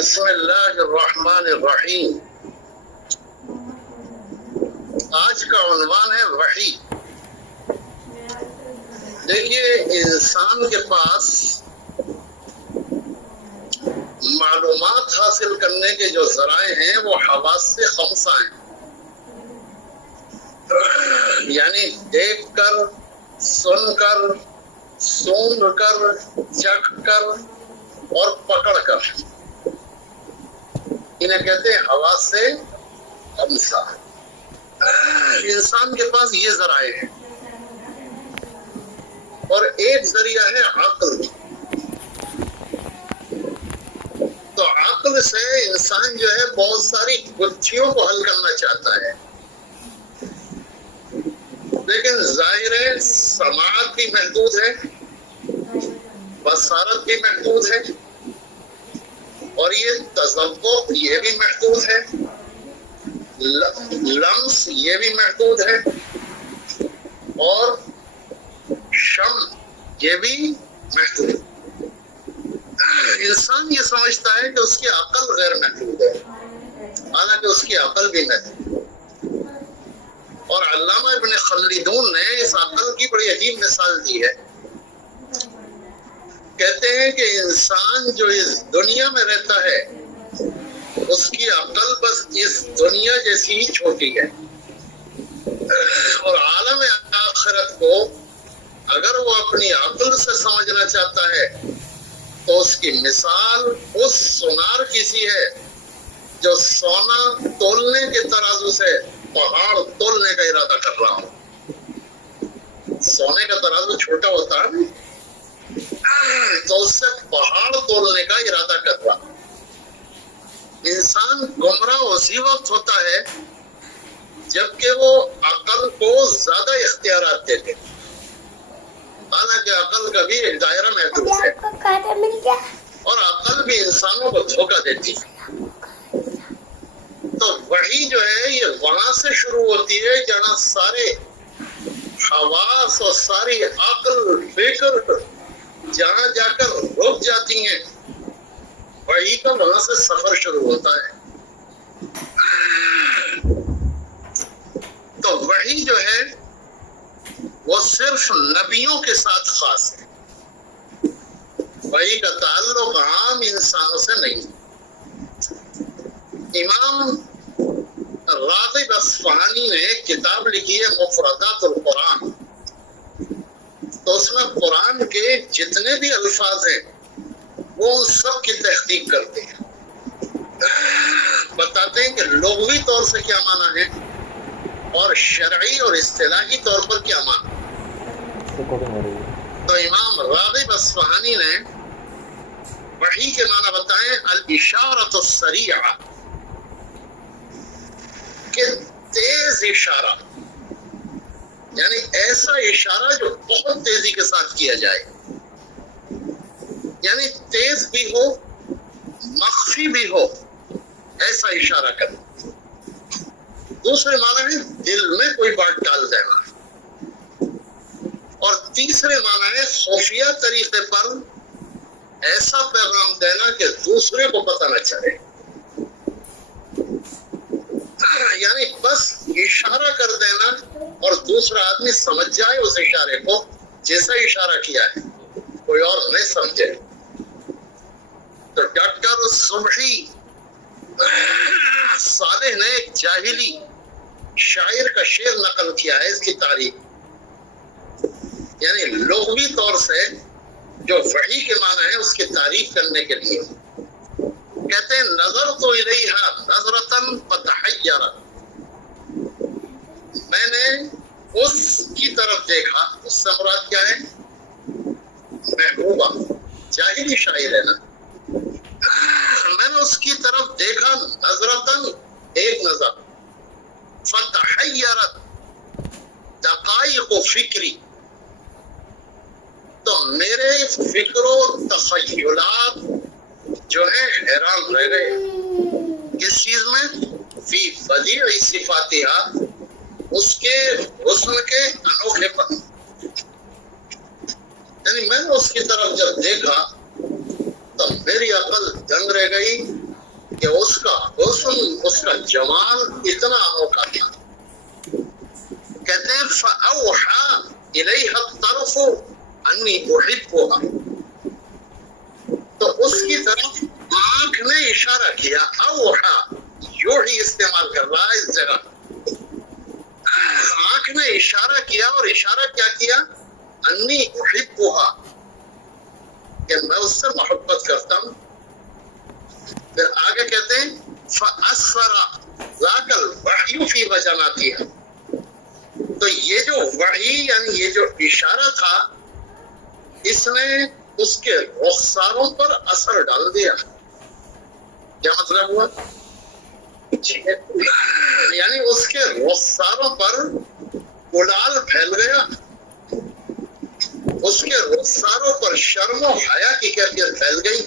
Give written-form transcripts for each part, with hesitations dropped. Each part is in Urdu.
بسم اللہ الرحمن الرحیم. آج کا عنوان ہے وحی. دیکھیے، انسان کے پاس معلومات حاصل کرنے کے جو ذرائع ہیں وہ حواس سے خمسہ ہیں، یعنی دیکھ کر، سن کر، سونگھ کر، چکھ کر اور پکڑ کر. انہیں کہتے ہیں حواس سے خمسہ. انسان کے پاس یہ ذرائع ہیں اور ایک ذریعہ ہے عقل. تو عقل سے انسان جو ہے بہت ساری گتھیوں کو حل کرنا چاہتا ہے، لیکن ظاہر ہے سماعت بھی محدود ہے، بصارت بھی محدود ہے، اور یہ تذوق یہ بھی محدود ہے، لمس یہ بھی محدود ہے، اور شم یہ بھی محدود. انسان یہ سمجھتا ہے کہ اس کی عقل غیر محدود ہے، حالانکہ اس کی عقل بھی محدود ہے. اور علامہ ابن خلدون نے اس عقل کی بڑی عجیب مثال دی ہے. کہتے ہیں کہ انسان جو اس دنیا میں رہتا ہے اس کی عقل بس اس دنیا جیسی ہی چھوٹی ہے، اور عالم آخرت کو اگر وہ اپنی عقل سے سمجھنا چاہتا ہے تو اس کی مثال اس سونار کی سی ہے جو سونا تولنے کے ترازو سے پہاڑ تولنے کا ارادہ کر رہا ہو. سونے کا ترازو چھوٹا ہوتا ہے تو اس سے پہاڑ تولنے کا ارادہ کر رہا. انسان گمراہ اسی وقت ہوتا ہے جبکہ وہ عقل کو زیادہ اختیارات دیتے، حالانکہ عقل کا بھی ایک دائرہ محدود ہے، اور عقل بھی انسانوں کو دھوکہ دیتی ہے. تو وحی جو ہے یہ وہاں سے شروع ہوتی ہے جہاں سارے حواس اور ساری عقل فکر جہاں جا کر رک جاتی ہیں، وحی کا وہاں سے سفر شروع ہوتا ہے. تو وحی جو ہے وہ صرف نبیوں کے ساتھ خاص ہے، وحی کا تعلق عام انسانوں سے نہیں. امام راغب اصفہانی نے ایک کتاب لکھی ہے مفردات القرآن. تو اس میں قرآن کے جتنے بھی الفاظ ہیں وہ ان سب کی تحقیق کرتے ہیں، بتاتے ہیں کہ لغوی طور سے کیا معنی ہے اور شرعی اور اصطلاحی طور پر کیا معنی. تو امام راغب اصفہانی نے وحی کے معنی بتائیں الاشارۃ السریعہ، کہ تیز اشارہ، یعنی ایسا اشارہ جو بہت تیزی کے ساتھ کیا جائے، یعنی تیز بھی ہو مخفی بھی ہو، ایسا اشارہ کرنا. دوسرے معنی ہے دل میں کوئی بات ڈال دینا، اور تیسرے معنی ہے خفیہ طریقے پر ایسا پیغام دینا کہ دوسرے کو پتہ نہ چلے، یعنی بس اشارہ کر دینا اور دوسرا آدمی سمجھ جائے اس اشارے کو، جیسا اشارہ کیا ہے کوئی اور نہیں سمجھے. تو ڈاکٹر صبحی صالح نے ایک جاہلی شاعر کا شعر نقل کیا ہے اس کی تعریف، یعنی لغوی طور سے جو وحی کے معنی ہے اس کی تعریف کرنے کے لیے. کہتے ہیں نظرت الیہا نظرۃ فتحیرت، میں نے اس کی طرف دیکھا، اس سے مراد کیا ہے؟ محبوبہ، جاہلی شاعر ہے نا. میں نے اس کی طرف دیکھا نظرتاً، ایک نظر، فتحیرت دقائق فکری، تو میرے فکر و تخیلات جو ہے حیران رہ گئے. کس چیز میں؟ فی بدیع صفاتها، اس کے حسن کے انوکھے پن. یعنی میں نے اس کی طرف جب دیکھا تو میری عقل دنگ رہ گئی کہ اس کا حسن، اس کا جمال اتنا انوکھا تھا. کہتے ہیں فَأَوْحَى إِلَيْهَا الطَّرْفُ أَنِّي أُحِبُّهَا، تو اس کی طرف آنکھ نے اشارہ کیا. اوحا یوں ہی استعمال کر رہا ہے اس جگہ. آنکھ نے اشارہ کیا، اور اشارہ کیا کیا؟ انی احبها، کہ میں اس سے محبت کرتا ہوں. پھر آگے کہتے ہیں فَأَسْفَرَ ذَاكَ الْوَحْيُ فِي بَجَنَاتِهَا، تو یہ جو وحی یعنی یہ جو اشارہ تھا، اس نے اس کے رخساروں پر اثر ڈال دیا. کیا مطلب ہوا؟ یعنی اس کے رخساروں پر کلال پھیل گیا، اس کے رخساروں پر شرم و حیا کی کیفیت پھیل گئی.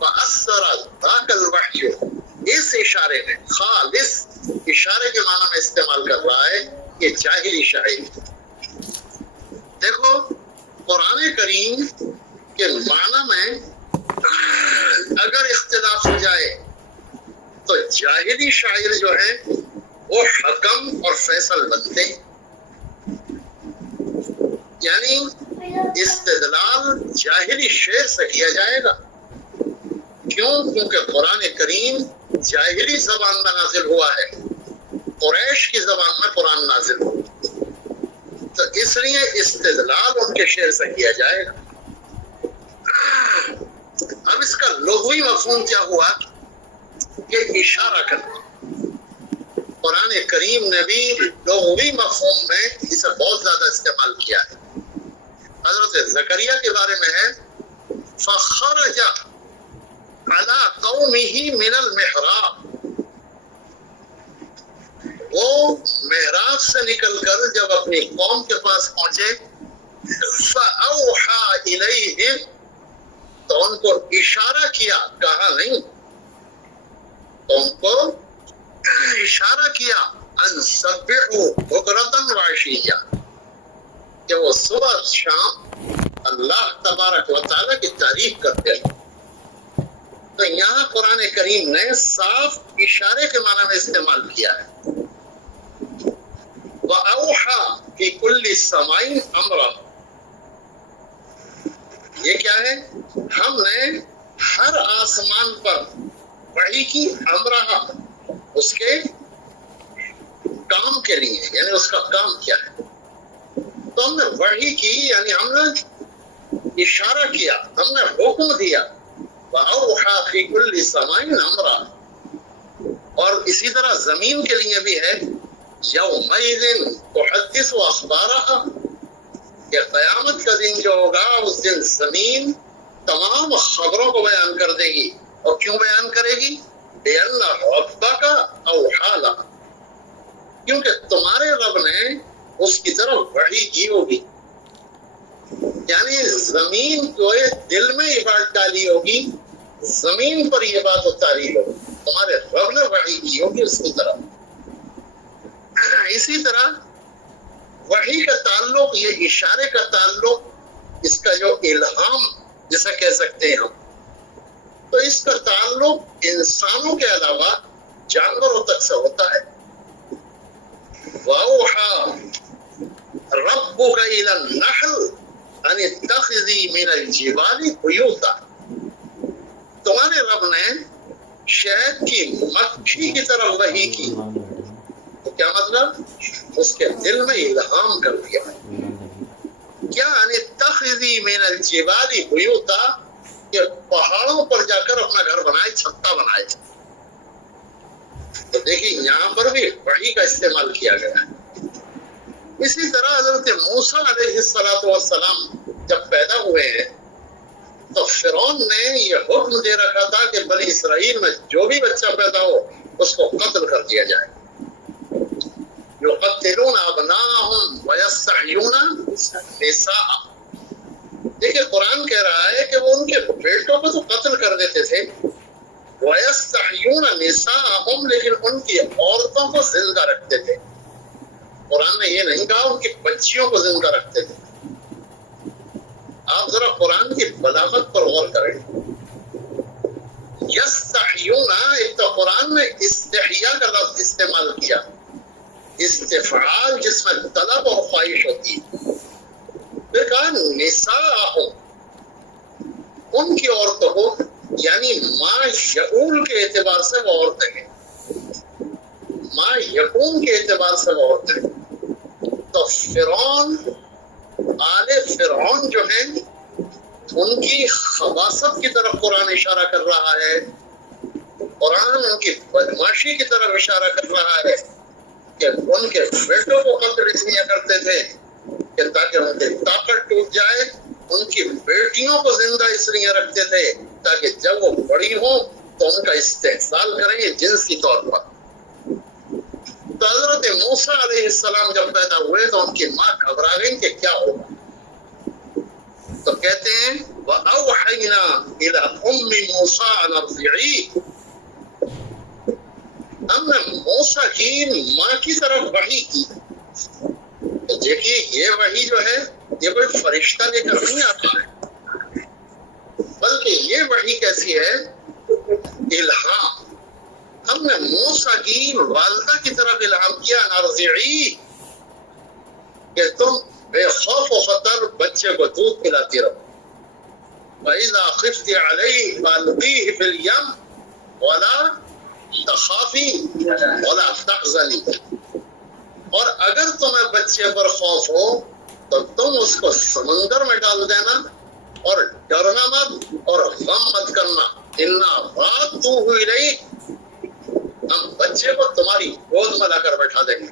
فَأَثَّرَ ذَاكَ الْوَحْيُ، اس اشارے میں، خالص اشارے کے معنی میں استعمال کر رہا ہے یہ جاہلی شاعری. دیکھو قرآن کریم کے معنی میں اگر اختلاف ہو جائے تو جاہلی شاعر جو ہے وہ حکم اور فیصل بنتے ہیں. یعنی استدلال جاہلی شعر سے کیا جائے گا. کیوں؟ کیونکہ قرآن کریم جاہلی زبان میں نازل ہوا ہے، قریش کی زبان میں قرآن نازل ہوا، تو اس لیے استدلال ان کے شعر سے کیا جائے گا. اب اس کا لغوی مفہوم کیا ہوا کہ اشارہ کرنا. قرآن کریم نے بھی لغوی مفہوم میں اسے بہت زیادہ استعمال کیا ہے. حضرت زکریا کے بارے میں ہے فخرج علی قومہ من المحراب، وہ محراب سے نکل کر جب اپنی قوم کے پاس پہنچے فَأَوْحَى إِلَيْهِمْ، تو ان کو اشارہ کیا، کہا نہیں، تو ان کو اشارہ کیا ان سبحوا بکرۃ وعشیہ، کہ وہ صبح شام اللہ تبارک و تعالیٰ کی تعریف کرتے ہیں. تو یہاں قرآن کریم نے صاف اشارے کے معنی میں استعمال کیا ہے. وَأَوْحَى فِي كُلِّ سَمَاءٍ أَمْرَهَا، یہ کیا ہے؟ ہم نے ہر آسمان پر وحی کی، امرہا اس کے کام کے لیے، یعنی اس کا کام کیا ہے. تو ہم نے وحی کی یعنی ہم نے اشارہ کیا، ہم نے حکم دیا. وَأَوْحَى فِي كُلِّ سَمَاءٍ أَمْرَهَا، اور اسی طرح زمین کے لیے بھی ہے یومئذ تحدث اخبارها، کہ قیامت کا دن جو ہوگا اس دن زمین تمام خبروں کو بیان کر دے گی. اور کیوں بیان کرے گی؟ بِأَنَّ رَبَّكَ أَوْحَى لَهَا، کیونکہ تمہارے رب نے اس کی طرف وحی کی ہوگی. یعنی زمین کو دل میں یہ بات ڈالی ہوگی، زمین پر یہ بات اتاری ہوگی، تمہارے رب نے وحی کی ہوگی اس کی طرف. اسی طرح وحی کا تعلق، یہ اشارے کا تعلق، اس کا جو الہام جسے کہہ سکتے ہیں ہم، تو اس کا تعلق انسانوں کے علاوہ جانوروں تک سے ہوتا ہے. وَأَوْحَى رَبُّكَ إِلَى النَّحْلِ أَنِ اتَّخِذِي مِنَ الْجِبَالِ بُيُوتًا، تمہارے رب نے شہد کی مکھی کی طرف وحی کی. تو کیا مطلب؟ اس کے دل میں الہام کر دیا. کیا ان اتخذی من الجبال بیوتا، کہ پہاڑوں پر جا کر اپنا گھر بنائے، چھتا بنائے. تو دیکھیں یہاں پر بھی وحی کا استعمال کیا گیا ہے. اسی طرح حضرت موسیٰ علیہ السلام جب پیدا ہوئے ہیں تو فرعون نے یہ حکم دے رکھا تھا کہ بنی اسرائیل میں جو بھی بچہ پیدا ہو اس کو قتل کر دیا جائے. یقتلون ابناءهم ویستحیون نساء، دیکھیں قرآن کہہ رہا ہے کہ وہ ان کے بیٹوں کو تو قتل کر دیتے تھے، ویستحیون نساءهم، لیکن ان کی عورتوں کو زندہ رکھتے تھے. قرآن نے یہ نہیں کہا ان کی بچیوں کو زندہ رکھتے تھے. آپ ذرا قرآن کی بلاغت پر غور کریں. یستحیون، ایک تو قرآن میں استحیا کا لفظ استعمال کیا، استفعال جس میں طلب اور خواہش ہوتی ہے. پھر کہا نساءہم، ان کی عورتوں کو، یعنی ما یعول کے اعتبار سے وہ عورتیں ہیں، ما یقوم کے اعتبار سے وہ عورتیں ہیں. تو فرعون، آل فرعون جو ہیں ان کی خباثت کی طرف قرآن اشارہ کر رہا ہے. قرآن ان کی بدماشی کی طرف اشارہ کر رہا ہے کہ ان کے بیٹوں کو قتل اس لیے کرتے تھے کہ تاکہ ان کی طاقت ٹوٹ جائے. ان کی بیٹیوں کو زندہ اس لیے رکھتے تھے تاکہ جب وہ بڑی ہوں تو ان کا استحصال کریں گے جنسی طور پر. تو حضرت موسیٰ علیہ السلام جب پیدا ہوئے تو ان کی ماں گھبرا گئی کہ کیا ہوگا. تو کہتے ہیں وَأَوْحَيْنَا إِلَىٰ أُمِّ مُوسَىٰ أَنْ أَرْضِعِيهِ، ہم نے موسیٰ کی ماں کی طرف وحی کی. دیکھیے یہ وحی جو ہے یہ کوئی فرشتہ لے کر نہیں آتا ہے، بلکہ یہ وحی کیسی ہے؟ الہام. ہم نے موسیٰ کی والدہ کی طرف الہام کیا ارضعی، کہ تم بے خوف و خطر بچے کو دودھ پلاتی رہو. وَإِذَا خِفْتِ عَلَيْهِ فَأَلْقِيهِ فِي الْيَمِّ وَلَا تَخَافِي وَلَا تَحْزَنِي، اور اگر تمہیں بچے پر خوف ہو تو تم اس کو سمندر میں ڈال دینا اور ڈرنا مت اور غم مت کرنا. اِنَّا رَادُّوهُ إِلَيْكَ، ہم بچے کو تمہاری گود میں لا کر بیٹھا دیں گے.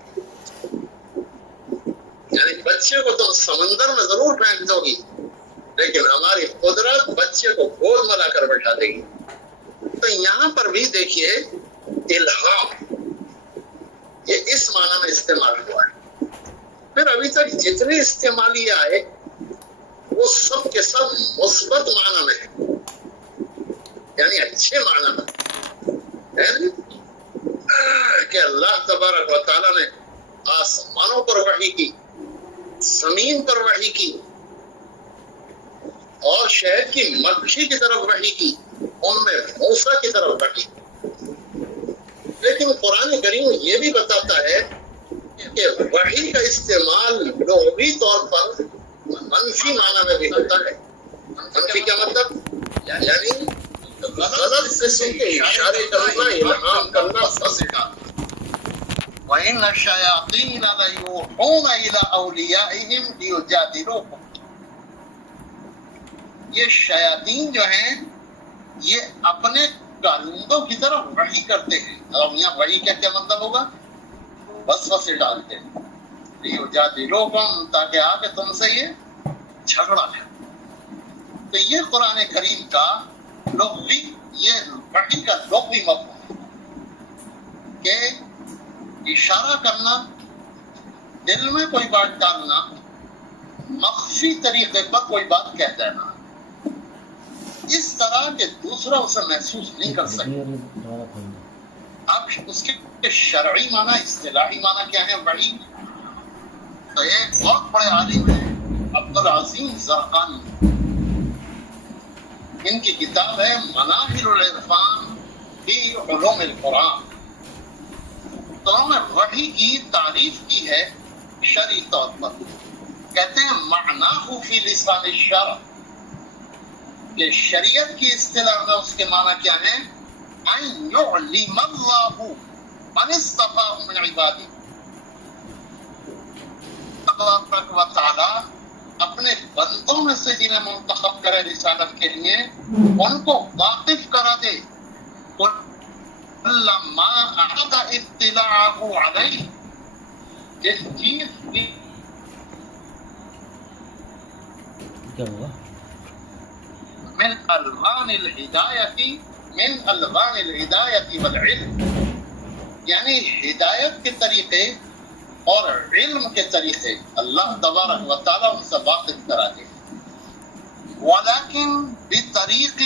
یعنی بچے کو تم سمندر میں ضرور پھینک دو گی لیکن ہماری قدرت بچے کو گود میں لا کر بیٹھا دے گی. تو یہاں پر بھی دیکھیے الہام یہ اس معنی میں استعمال ہوا ہے. پھر ابھی تک جتنے استعمالی آئے وہ سب کے سب مثبت معنی میں ہیں، یعنی اچھے معنی میں کہ اللہ تبارک و تعالیٰ نے آسمانوں پر وحی کی، زمین پر وحی کی، اور شہد کی مکھی کی طرف وحی کی، ان میں موسیٰ کی طرف وحی کی. لیکن قرآن کریم یہ بھی بتاتا ہے کہ وحی کا استعمال لغوی طور پر منفی معنی میں بھی ہوتا ہے. منفی کیا مطلب؟ یعنی غلط قسم کے اشارے کرنا، الہام کرنا، فصیحہ. وَإِنَّ الشَّيَاطِينَ لَيُوحُونَ إِلَىٰ أَوْلِيَائِهِمْ لِيُجَادِلُوكُمْ، یہ شیاطین جو ہیں یہ اپنے کارندوں کی طرف وحی کرتے ہیں. اب یہاں وحی کا کیا مطلب ہوگا؟ وسوسے ڈالتے ہیں. لِيُجَادِلُوكُمْ، تاکہ آگے تم سے یہ جھگڑا ہے. تو یہ قرآن کریم کا لغوی، یہ وحی کا لغوی مفہوم ہے کہ اشارہ کرنا، دل میں کوئی بات ڈالنا، مخفی طریقے پر کوئی بات کہہ دینا اس طرح کہ دوسرا اسے محسوس نہیں کر سکے. اب اس کے شرعی معنی، اصطلاحی معنی کیا ہے وحی؟ تو ایک بہت بڑے عالم ہیں عبدالعظیم زرقانی، ان کی کتاب ہے مناہل العرفان فی علوم القرآن. تو انہوں نے وحی کی تعریف کی ہے شرعی طور پر. کہتے ہیں معناہ فی لسان الشرع، کہ شریعت کی اصطلاح میں اس کے معنی کیا ہیں؟ ان یعلم اللہ من اصطفاہ من عبادہ، تبارک و تعالی اپنے بندوں میں سے جنہیں منتخب کرے رسالت کے لیے ان کو واقف کرا دے. لما اعاد اطلاعہ علیہ، جس چیز کی من الوان الہدایت والعلم، یعنی ہدایت کے طریقے اور علم کے طریقے اللہ تبارک و تعالیٰ ان سے واقف کرا دے. ولیکن بطریق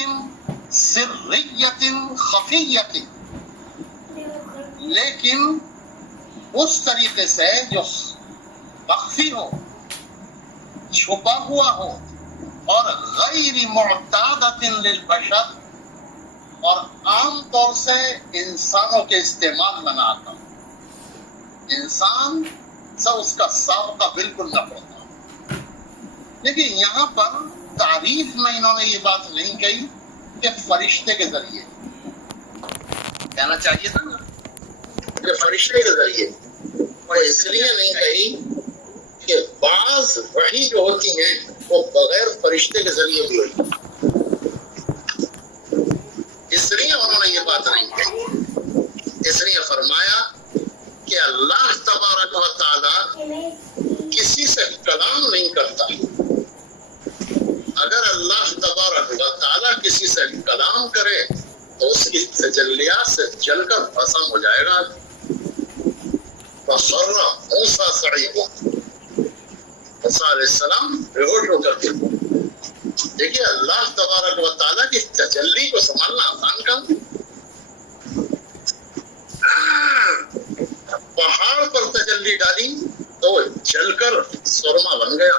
سریت خفیت، لیکن اس طریقے سے جو مخفی ہو، چھپا ہوا ہو، اور غیر معتادۃ للبشر، اور عام طور سے انسانوں کے استعمال میں نہ آتا، انسان سے اس کا سابقہ بالکل نہ ہوتا۔ لیکن یہاں پر تعریف میں انہوں نے یہ بات نہیں کہی کہ فرشتے کے ذریعے، کہنا چاہیے تھا نا کہ فرشتے کے ذریعے، اور اس لیے نہیں کہی کہ بعض وحی جو ہوتی ہیں وہ بغیر فرشتے کے ذریعے بھی ہوتی ہیں، اس لیے انہوں نے یہ بات نہیں کہی۔ اس لیے فرمایا کہ اللہ تبارک و تعالی کسی سے کلام نہیں کرتا۔ اگر اللہ تبارک و تعالی کسی سے کلام کرے تو اس کی تجلیات سے جل کر بھسم ہو جائے گا۔ فَخَرَّ مُوسَىٰ صَعِقًا، موسیٰ علیہ السلام بےہوش ہو کر گر۔ دیکھیے اللہ تبارک و تعالیٰ کی تجلی کو سنبھالنا آسان کام۔ پہاڑ پر تجلی ڈالی تو جل کر سرما بن گیا۔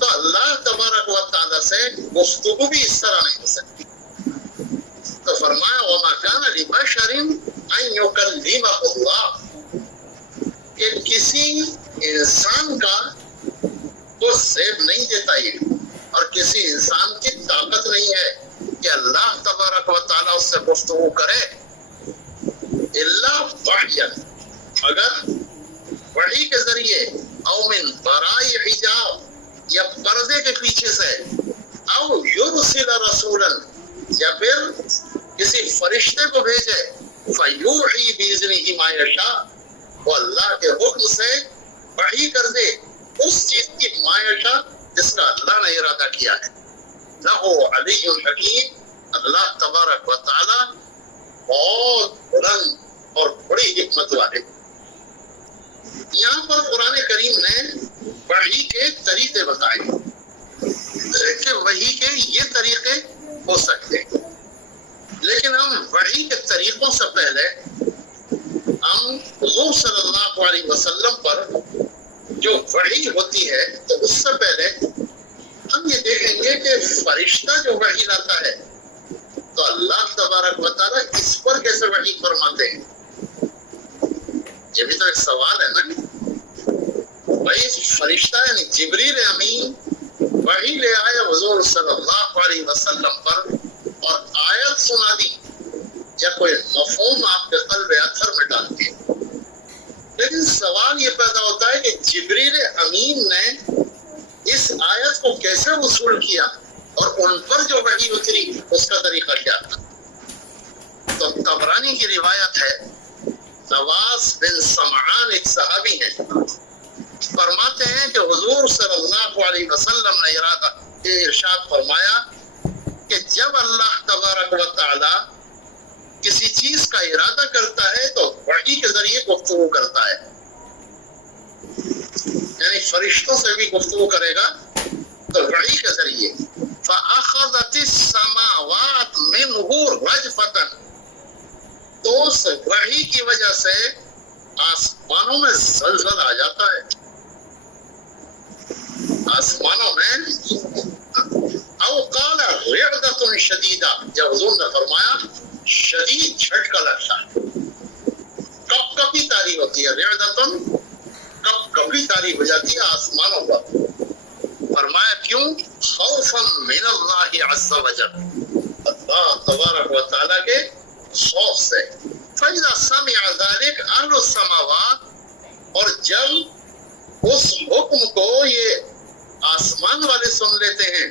تو اللہ تبارک و تعالیٰ سے گفتگو بھی اس طرح نہیں ہو سکتی۔ تو فرمایا وَمَا كَانَ لِبَشَرٍ أَن يُكَلِّمَهُ اللَّهُ، کہ کسی انسان کا وہ زیب نہیں دیتا یہ، اور کسی انسان کی طاقت نہیں ہے کہ اللہ تبارک و تعالیٰ اس سے گفتگو کرے، الا وحیا، مگر وحی کے ذریعے، او من برائی حجاب، یا پردے کے پیچھے سے، او یرسل رسولا، یا پھر کسی فرشتے کو بھیجے، فیوحی باذنہ ما یشاء، وہ اللہ کے حکم سے وحی کر دے اس چیز کی ما یشاء جس کا اللہ نے ارادہ کیا ہے۔ لہو علی الحکیم، اللہ تبارک و تعالی بہت بلند اور بڑی حکمت والے۔ یہاں پر قرآن کریم نے وحی کے طریقے بتائے کہ وحی کے یہ طریقے ہو سکتے ہیں، لیکن ہم وحی کے طریقوں سے پہلے ہم حضور صلی اللہ علیہ وسلم پر جو وحی ہوتی ہے تو اس سے پہلے ہم یہ دیکھیں گے کہ فرشتہ جو وحی لاتا ہے تو اللہ تبارک و تعالیٰ اس پر کیسے وحی فرماتے ہیں؟ یہ بھی تو ایک سوال ہے نا۔ بھائی فرشتہ یعنی جبریل امین وحی لے آئے حضور صلی اللہ علیہ وسلم پر اور آیت سنا دی، یا کوئی مفہوم آپ کے قلب اثر میں ڈال کے، لیکن سوال یہ پیدا ہوتا ہے کہ جبریل امین نے اس آیت کو کیسے وصول کیا اور ان پر جو وحی اتری اس کا طریقہ کیا تھا؟ تو طبرانی کی روایت ہے، نواس بن سمعان ایک صحابی ہیں، فرماتے ہیں کہ حضور صلی اللہ علیہ وسلم نے ارشاد فرمایا کہ جب اللہ تبارک و تعالی کسی چیز کا ارادہ کرتا ہے تو وحی کے ذریعے گفتگو کرتا ہے، یعنی فرشتوں سے بھی گفتگو کرے گا تو وحی کے ذریعے۔ فَأَخَذَتِ السَّمَاوَاتُ مِنْهُ رَجْفَةً، تو اس وحی کی وجہ سے آسمانوں میں زلزلہ آ جاتا ہے، آسمانوں میں او قال رعدۃ شدیدہ، جب حضور نے فرمایا شدید جھٹکا لگتا ہے، کب کبھی تاری ہوتی ہے، رعدۃ کب کبھی تاری ہو جاتی ہے آسمانوں پر۔ فرمایا کیوں؟ خوفا من اللہ عز وجل، اللہ تبارک و تعالیٰ کے خوف سے۔ فَإِذَا سَمِعَ ذَلِكَ أَهْلُ السَّمَاوَاتِ، اور جب اس حکم کو یہ آسمان والے سن لیتے ہیں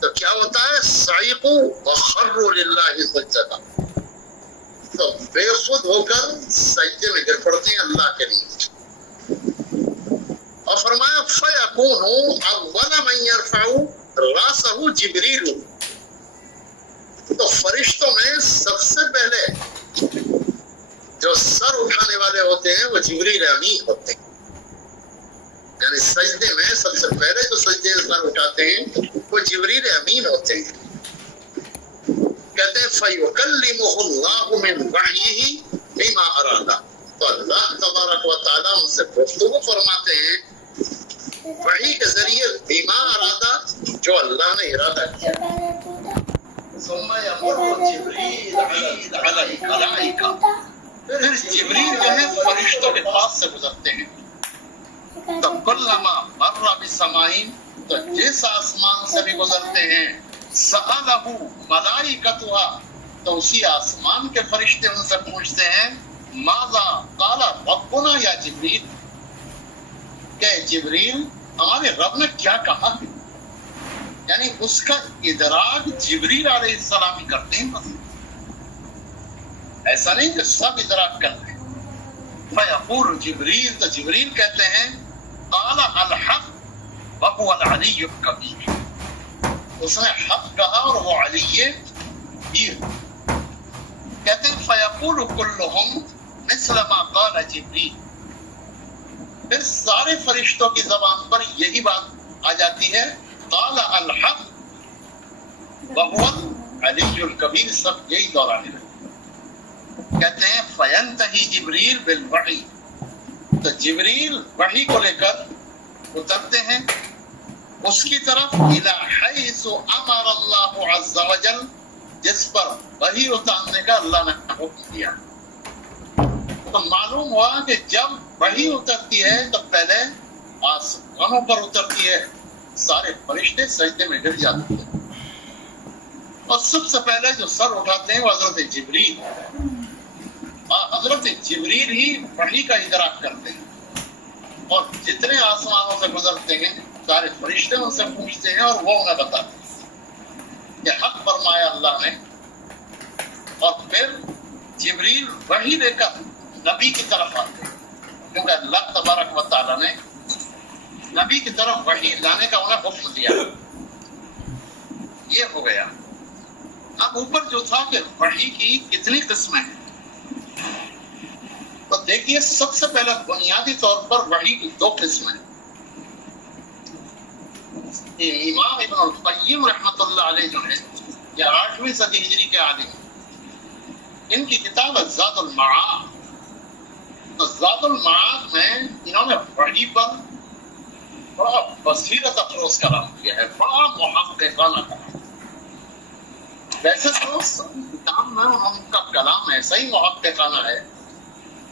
تو کیا ہوتا ہے؟ صَعِقُوا وَخَرُّوا لِلَّهِ سُجَّدًا، تو بے خود ہو کر سجدے میں گر پڑتے ہیں اللہ کے لیے۔ اور فرمایا فَيَكُونُ أَوَّلَ مَن يَرْفَعُ رَأْسَهُ جِبْرِيلُ، تو فرشتوں میں سب سے پہلے جو سر اٹھانے والے ہوتے ہیں وہ جبریل امین ہوتے ہیں، یعنی سجدے میں سب سے پہلے جو سجدے سر اٹھاتے ہیں وہ جبریل امین ہوتے ہیں۔ کہتے ہیں فَيُكَلِّمُهُ اللَّهُ مِنْ وَحْيِهِ بِمَا أَرَادَ، تو اللہ تبارک و تعالیٰ ان سے گفتگو فرماتے ہیں وحی کے ذریعے، بِمَا أَرَادَ، جو اللہ نے ارادہ کیا۔ ثم يمر جبريل على الملائكة، پھر جبریل جو ہے فرشتوں کے پاس سے گزرتے ہیں. تو کلما مر بسمائن، تو جس آسمان سے بھی گزرتے ہیں، سألہ ملائکتها، تو اسی آسمان کے فرشتے ان سے پوچھتے ہیں ماذا قال ربنا یا جبریل، کہ جبریل ہمارے رب نے کیا کہا ہے. یعنی اس کا ادراک جبریل علیہ السلام ہی کرتے ہیں، بس ایسا نہیں کہ سب ادراک کرتے ہیں. فیقول جبریل، تو جبریل کہتے ہیں قال الحق وهو العلی الکبیر، اس نے حق کہا اور وہ علی کبیر. کہتے ہیں فیقول کلهم مثل ما قال جبریل، پھر سارے فرشتوں کی زبان پر یہی بات آ جاتی ہے قال الحق وهو العلی الکبیر، سب یہی دہرانے لگے. کہتے ہیں فینتہی جبریل بالوحی، تو جبریل وحی کو لے کر اترتے ہیں اس کی طرف الی حیث امر اللہ عز وجل، جس پر وحی اتارنے کا اللہ نے حکم دیا. تو معلوم ہوا کہ جب وحی اترتی ہے تو پہلے آسمانوں پر اترتی ہے، سارے فرشتے سجدے میں گر جاتے ہیں، اور سب سے پہلے جو سر اٹھاتے ہیں وہ حضرت جبریل. حضرت جبریل ہی وحی کا ادراک کرتے ہیں، اور جتنے آسمانوں سے گزرتے ہیں سارے فرشتے ان سے پوچھتے ہیں اور وہ انہیں بتاتے ہیں کہ حق فرمایا اللہ نے. اور پھر جبریل وحی لے کر نبی کی طرف آتے ہیں، کیونکہ اللہ تبارک و تعالیٰ نے نبی کی طرف وحی لانے کا انہیں حکم دیا. یہ ہو گیا. اب اوپر جو تھا کہ وحی کی کتنی قسمیں ہیں، تو دیکھیے سب سے پہلے بنیادی طور پر وحی کی دو قسمیں. امام ابن القیم رحمۃ اللہ علیہ جو ہے یہ 8ویں صدی ہجری کے عالم، ان کی کتاب زاد المعاد، تو زاد المعاد میں انہوں نے وحی پر بڑا بصیرت افروز کلام کیا ہے، بڑا محققانہ کلام. ویسے تو کتاب میں ان کا کلام ایسا ہی محققانہ ہے،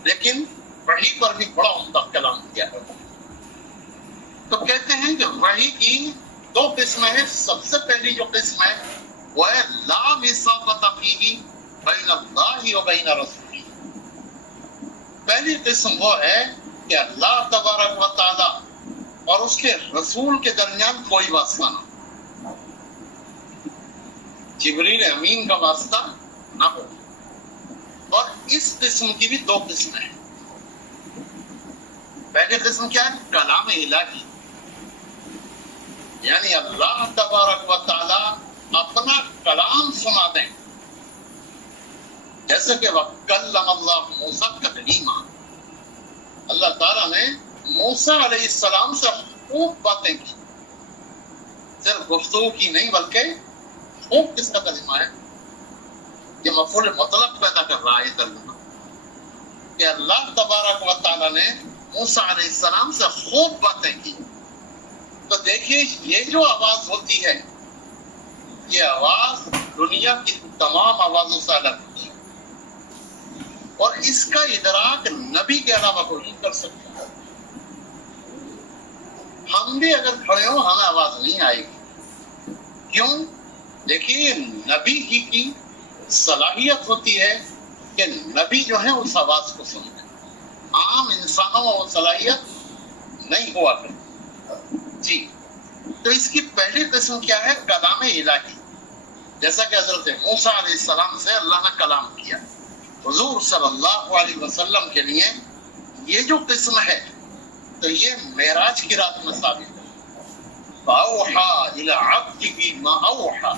لیکن وحی پر بھی بڑا عمدہ کلام کیا ہے. تو کہتے ہیں کہ وحی کی دو قسمیں ہیں. سب سے پہلی جو قسم ہے وہ ہے لا وساطۃ فیہ بین اللہ و بین رسولہ. پہلی قسم وہ ہے کہ اللہ تبارک و تعالی اور اس کے رسول کے درمیان کوئی واسطہ نہ، جبریل امین کا واسطہ نہ ہو. اور اس قسم کی بھی دو قسمیں ہیں. پہلی قسم کیا ہے؟ کلام الہی، یعنی اللہ تبارک و تعالی اپنا کلام سنا دیں، جیسے کہ وَكَلَّمَ اللَّهُ مُوسَىٰ تَكْلِيمًا، اللہ تعالیٰ نے موسیٰ علیہ السلام سے خوب باتیں کی. صرف گفتگو کی نہیں بلکہ خوب کس کا ترجمہ ہے؟ یہ مفعول مطلق پیدا کر رہا ہے یہ ترجمہ، کہ اللہ تبارک و تعالیٰ نے موسیٰ علیہ السلام سے خوب باتیں کی. تو دیکھیے یہ جو آواز ہوتی ہے یہ آواز دنیا کی تمام آوازوں سے الگ ہوتی ہے، اور اس کا ادراک نبی کے علاوہ کوئی نہیں کر سکتا. ہم بھی اگر کھڑے ہوں ہمیں آواز نہیں آئے گی. کیوں؟ دیکھیے نبی ہی کی صلاحیت ہوتی ہے کہ نبی جو ہے اس آواز کو سنیں. عام انسانوں میں وہ صلاحیت نہیں ہوا کرتی. جی تو اس کی پہلی قسم کیا ہے؟ کلام الہی، جیسا کہ حضرت موسیٰ علیہ السلام سے اللہ نے کلام کیا. حضور صلی اللہ علیہ وسلم کے لیے یہ جو قسم ہے تو یہ معراج کی رات میں ثابت ہے. فَأَوْحَىٰ إِلَىٰ عَبْدِهِ مَا أَوْحَىٰ،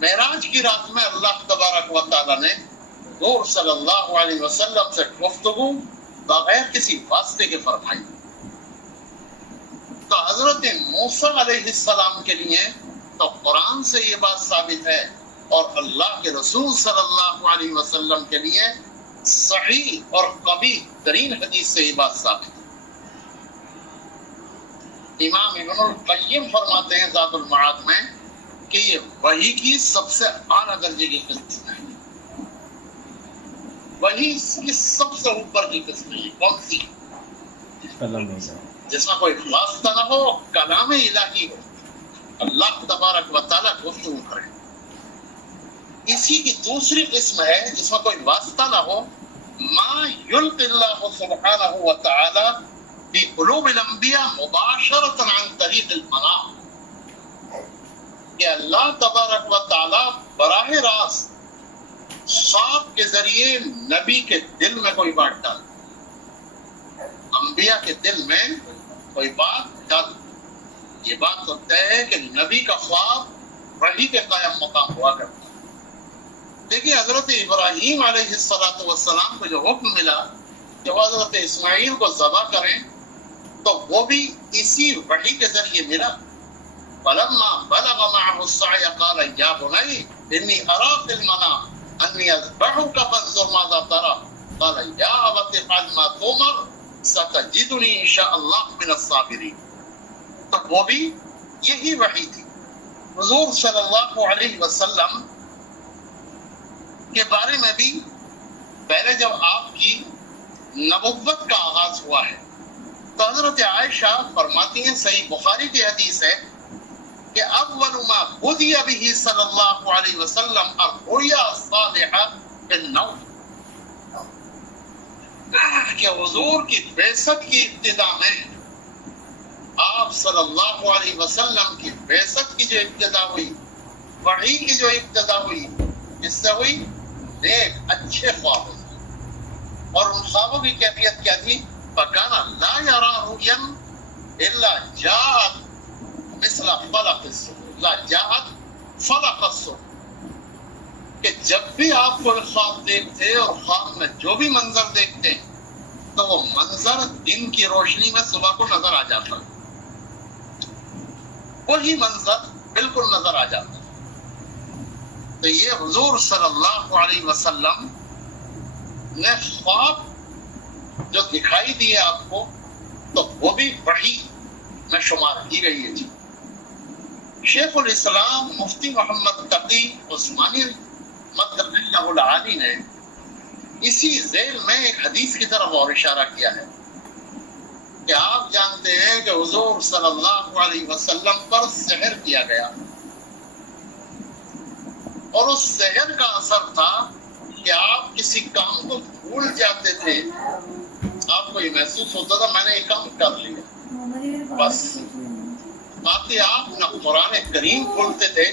معراج کی رات میں اللہ تبارک و تعالیٰ نے حضور صلی اللہ علیہ وسلم سے گفتگو بغیر کسی واسطے کے فرمائی. تو حضرت موسیٰ علیہ السلام کے لیے تو قرآن سے یہ بات ثابت ہے، اور اللہ کے رسول صلی اللہ علیہ وسلم کے لیے صحیح اور قوی ترین حدیث سے یہ بات ثابت ہے. امام ابن القیم فرماتے ہیں زاد المعاد میں کہ یہ وحی کی سب سے اعلیٰ درجے کی قسم ہے، وحی کی سب سے اوپر کی قسم ہے۔ کون سی؟ جس میں کوئی واسطہ نہ ہو، کلام الہی ہو، اللہ تبارک و تعالیٰ گفتگو کرے۔ اسی کی دوسری قسم ہے جس میں کوئی واسطہ نہ ہو، ما یلقی اللہ سبحانہ و تعالی فی قلوب الانبیاء مباشرۃ عن طریق المنام، کہ اللہ تبارک و تعالی براہ راست خواب کے ذریعے نبی کے دل میں کوئی بات ڈال، انبیاء کے دل میں کوئی بات ڈال۔ یہ بات تو طے ہے کہ نبی کا خواب وحی کے قائم مقام ہوا کرتا۔ دیکھیے حضرت ابراہیم علیہ السلام کو جو حکم ملا کہ وہ حضرت اسماعیل کو ذبح کریں، تو وہ بھی اسی وحی کے ذریعے ملا۔ فلما بلغ معه السعي قال يا بني اني ارى في المنام اني اذبحك فانظر ماذا ترى قال يا ابت افعل ما تؤمر ستجدني ان شاء الله من الصابرين۔ تو وہ بھی یہی وحی تھی۔ حضور صلی اللہ علیہ وسلم کے بارے میں بھی پہلے جب آپ کی نبوت کا آغاز ہوا ہے تو حضرت عائشہ فرماتی ہیں، صحیح بخاری کی حدیث ہے کہ اول ما بدی به صلی اللہ علیہ وسلم الرؤیا الصالحہ بالنوم، کہ حضور کی بعثت کی ابتدا میں آپ صلی اللہ علیہ وسلم کی بعثت کی جو ابتدا ہوئی، وحی کی جو ابتدا ہوئی، اس سے ہوئی نیک اچھے خواب ہوئے۔ اور ان خوابوں کی کیفیت کیا تھی؟ فَكَانَ لَا يَرَى رُؤْيًا إِلَّا جَاءَتْ مثل فلق الصبح، لا جاءت فلق الصبح، کہ جب بھی آپ کوئی خواب دیکھتے اور خواب میں جو بھی منظر دیکھتے تو وہ منظر دن کی روشنی میں صبح کو نظر آ جاتا، وہی منظر بالکل نظر آ جاتا۔ تو یہ حضور صلی اللہ علیہ وسلم نے خواب جو دکھائی دیے آپ کو، تو وہ بھی وحی میں شمار کی گئی ہے۔ جی شیخ الاسلام مفتی محمد تقی عثمانی مدد اللہ العالی نے اسی ذیل میں ایک حدیث کی طرف اور اشارہ کیا ہے کہ آپ جانتے ہیں کہ حضور صلی اللہ علیہ وسلم پر سحر کیا گیا، اور اس سحر کا اثر تھا کہ آپ کسی کام کو بھول جاتے تھے، آپ کو یہ محسوس ہوتا تھا میں نے یہ کام کر لیا بس، باقی آپ نہ قرآن کریم کھولتے تھے،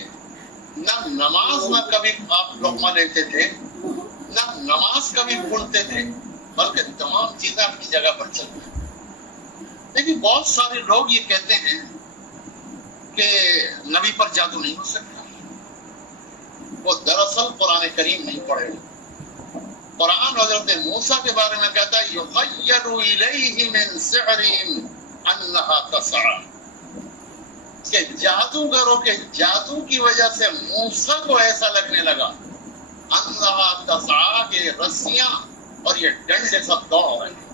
نہ نماز میں کبھی آپ لقمہ لیتے تھے، نہ نماز کبھی بھولتے تھے، بلکہ تمام چیزیں اپنی جگہ پر چلتی۔ لیکن بہت سارے لوگ یہ کہتے ہیں کہ نبی پر جادو نہیں ہو سکتا، وہ دراصل قرآن کریم نہیں پڑھے۔ قرآن حضرت موسیٰ کے بارے میں کہتا ہے یُخَيَّلُ إِلَيْهِ مِن سِحْرِهِمْ أَنَّهَا تَسْعَىٰ، کہ جادوگروں کے جادو کی وجہ سے موسیٰ کو ایسا لگنے لگا أَنَّهَا تَسْعَىٰ، کہ رسیاں اور یہ ڈنڈے سب دوڑ رہے ہیں۔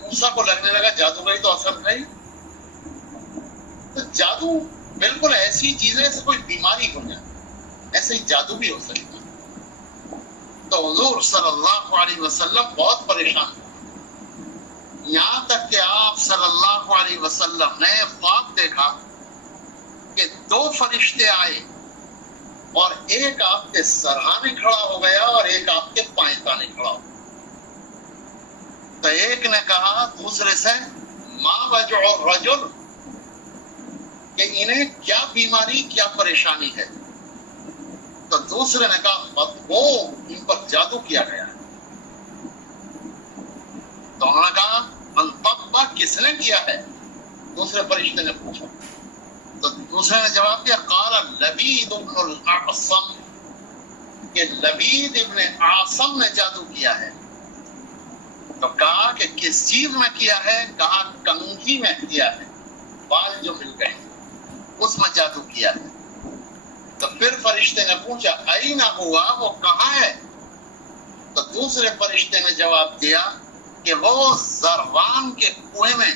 موسیٰ کو لگنے لگا جادوگری تو اثر نہیں۔ تو جادو بالکل ایسی چیز ہے جیسے کوئی بیماری ہو جائے، ایسے ہی جادو بھی ہو سکتا۔ تو حضور صلی اللہ علیہ وسلم بہت پریشان ہوئے، یہاں تک کہ آپ صلی اللہ علیہ وسلم نے خواب دیکھا کہ دو فرشتے آئے اور ایک آپ کے سرہانے کھڑا ہو گیا اور ایک آپ کے پائیں تانے کھڑا ہو۔ تو ایک نے کہا دوسرے سے ما وجع الرجل، کہ انہیں کیا بیماری کیا پریشانی ہے؟ تو دوسرے نے کہا وہ ان پر جادو کیا گیا ہے۔ تو انہوں نے کہا من طبع، کس نے کیا ہے؟ دوسرے فرشتے نے پوچھا، تو دوسرے نے جواب دیا قال لبید ابن الاعصم، کہ لبید ابن اعصم نے جادو کیا ہے۔ تو کہا کہ کس چیز میں کیا ہے؟ کہا کنگھی میں کیا ہے، بال جو مل گئے اس میں جادو کیا ہے۔ تو پھر فرشتے نے پوچھا اینا ہوا، وہ کہاں ہے؟ تو دوسرے فرشتے نے جواب دیا کہ وہ زروان کے کنویں میں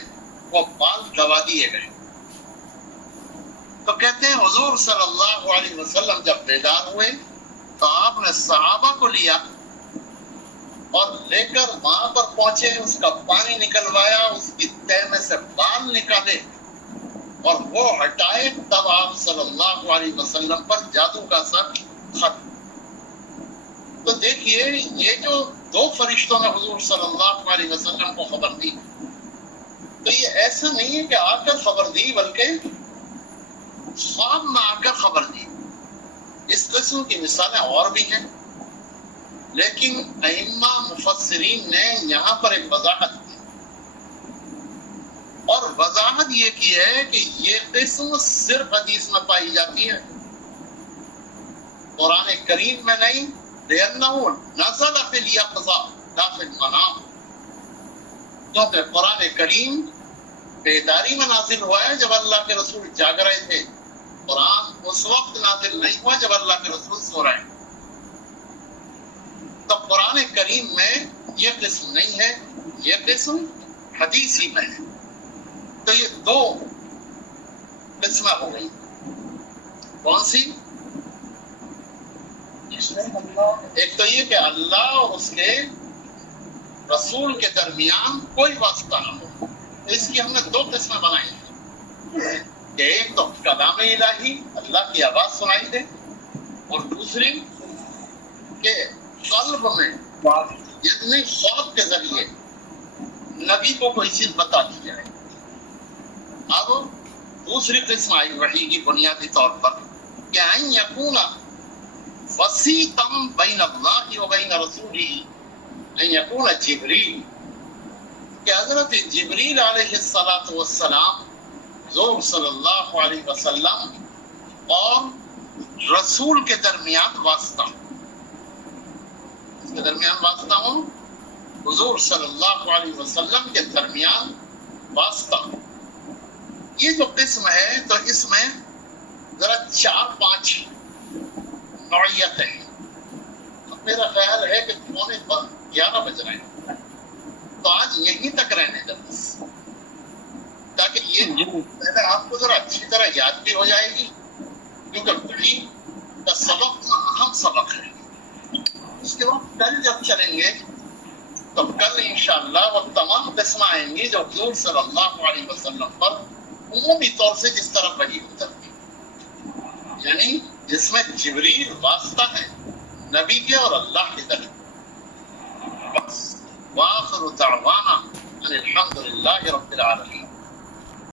وہ بال دبا دیے گئے۔ تو تو کہتے ہیں حضور صلی اللہ علیہ وسلم جب بیدار ہوئے تو آپ نے صحابہ کو لیا اور لے کر وہاں پر پہنچے، اس کا پانی نکلوایا، اس کی تہ میں سے بال نکالے اور وہ ہٹائے، تب آپ صلی اللہ علیہ وسلم پر جادو کا اثر ختم۔ تو دیکھیے یہ جو دو فرشتوں نے حضور صلی اللہ علیہ وسلم کو خبر دی، تو یہ ایسا نہیں ہے کہ آ کر خبر دی، بلکہ خواب میں آ کر خبر دی۔ اس قسم کی مثالیں اور بھی ہیں، لیکن ائمہ مفسرین نے یہاں پر ایک وضاحت کی، اور وضاحت یہ کی ہے کہ یہ قسم صرف حدیث میں پائی جاتی ہے، قرآن کریم میں نہیں، لأنه نزل في اليقظة لا في المنام، کیونکہ قرآن کریم بیداری میں نازل ہوا ہے جب اللہ کے رسول جاگ رہے تھے، قرآن اس وقت نازل نہیں ہوا جب اللہ کے رسول سو رہے ہیں۔ تو قرآن کریم میں یہ قسم نہیں ہے، یہ قسم حدیثی میں ہے۔ تو یہ دو قسمیں ہو گئی، کون سی؟ ایک تو یہ کہ اللہ اور اس کے رسول کے درمیان کوئی واسطہ نہ ہو، اس کی ہم نے دو قسمیں بنائی ہیں، کہ ایک تو کلام الہی، اللہ کی آواز سنائی دے، اور دوسری کہ قلب میں یعنی خواب کے ذریعے نبی کو کوئی چیز بتا دی جائے۔ اب دوسری قسم آئی وحی کی بنیادی طور پر کہ ان یکون وسیطا بین اللہ و بین رسولہ، ان یکون جبریل، کہ حضرت جبریل علیہ السلام حضور صلی اللہ علیہ وسلم اور رسول کے درمیان واسطہ، اس کے درمیان واسطہ ہوں، حضور صلی اللہ علیہ وسلم کے درمیان واسطہ۔ یہ جو قسم ہے تو اس میں ذرا 4-5 نوعیتیں ہیں۔ میرا خیال ہے کہ 11 بج رہے ہیں، تو آج یہیں تک رہنے دیں بس، تاکہ یہ پہلے آپ کو ذرا اچھی طرح یاد بھی ہو جائے گی، کیونکہ وحی کا سبق اہم سبق ہے۔ اس کے بعد کل جب چلیں گے تو کل انشاءاللہ وہ تمام قسمیں آئیں گی جو حضور صلی اللہ علیہ وسلم پر عمومی طور سے جس طرح وحی اترتی، یعنی جس میں جبریل واسطہ ہے نبی کے اور اللہ کی طرف۔ بس وآخر دعوانا ان الحمد للہ رب العالمین۔